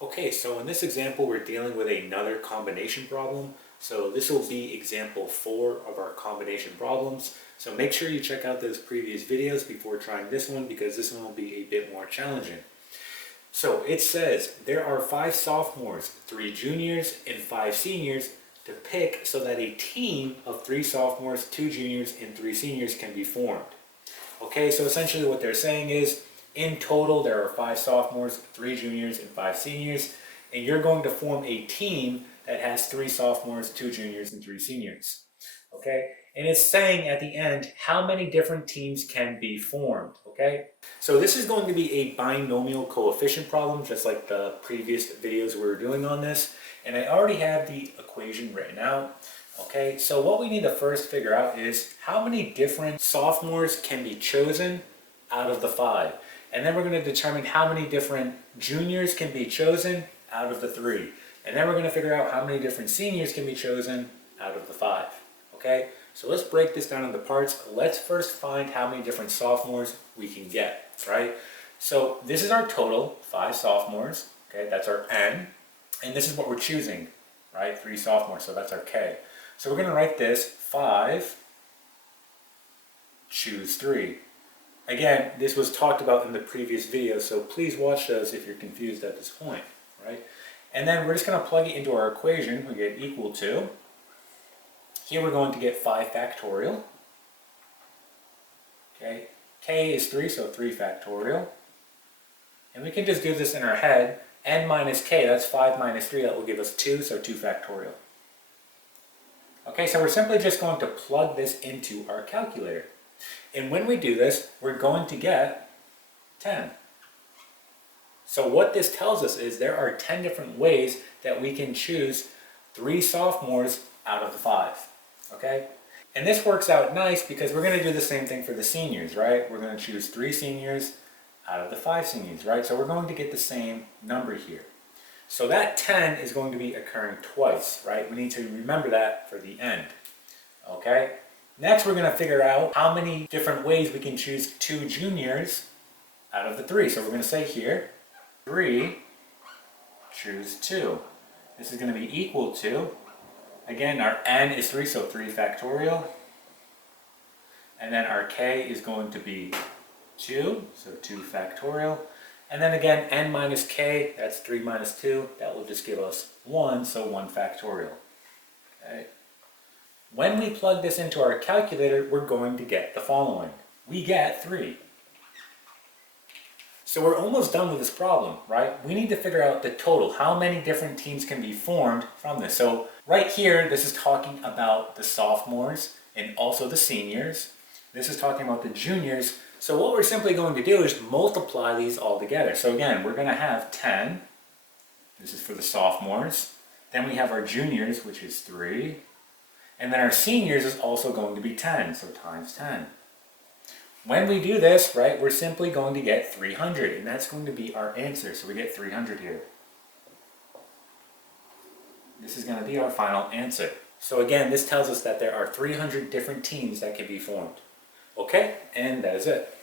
Okay, so in this example, we're dealing with another combination problem. So this will be example 4 of our combination problems. So make sure you check out those previous videos before trying this one because this one will be a bit more challenging. So it says there are 5 sophomores, 3 juniors, and 5 seniors to pick so that a team of 3 sophomores, 2 juniors, and 3 seniors can be formed. Okay, so essentially what they're saying is, in total there are 5 sophomores, 3 juniors, and 5 seniors, and you're going to form a team that has 3 sophomores, 2 juniors, and 3 seniors. Okay, and it's saying at the end how many different teams can be formed. Okay, so this is going to be a binomial coefficient problem, just like the previous videos we were doing on this, and I already have the equation written out. Okay, so what we need to first figure out is how many different sophomores can be chosen out of the 5. And then we're going to determine how many different juniors can be chosen out of the 3. And then we're going to figure out how many different seniors can be chosen out of the 5. Okay, so let's break this down into parts. Let's first find how many different sophomores we can get, right? So this is our total, 5 sophomores. Okay, that's our N. And this is what we're choosing, right? 3 sophomores, so that's our K. So we're going to write this 5, choose 3. Again, this was talked about in the previous video, so please watch those if you're confused at this point, right? And then we're just going to plug it into our equation. We get equal to, here we're going to get 5 factorial. Okay, K is 3, so 3 factorial. And we can just do this in our head. N minus K, that's 5 minus 3, that will give us 2, so 2 factorial. Okay, so we're simply just going to plug this into our calculator. And when we do this, we're going to get 10. So what this tells us is there are 10 different ways that we can choose 3 sophomores out of the 5. Okay? And this works out nice because we're going to do the same thing for the seniors, right? We're going to choose 3 seniors out of the 5 seniors, right? So we're going to get the same number here. So that 10 is going to be occurring twice, right? We need to remember that for the end, okay? Next, we're going to figure out how many different ways we can choose 2 juniors out of the 3. So we're going to say here, 3, choose 2. This is going to be equal to, again, our N is 3, so 3 factorial. And then our K is going to be 2, so 2 factorial. And then again, N minus K, that's 3 minus 2, that will just give us 1, so 1 factorial. Okay. When we plug this into our calculator, we're going to get the following. We get 3. So we're almost done with this problem, right? We need to figure out the total, how many different teams can be formed from this. So right here, this is talking about the sophomores and also the seniors. This is talking about the juniors. So what we're simply going to do is multiply these all together. So again, we're going to have 10. This is for the sophomores. Then we have our juniors, which is 3. And then our seniors is also going to be 10, so times 10. When we do this, right, we're simply going to get 300, and that's going to be our answer. So we get 300 here. This is going to be our final answer. So again, this tells us that there are 300 different teams that can be formed. Okay, and that is it.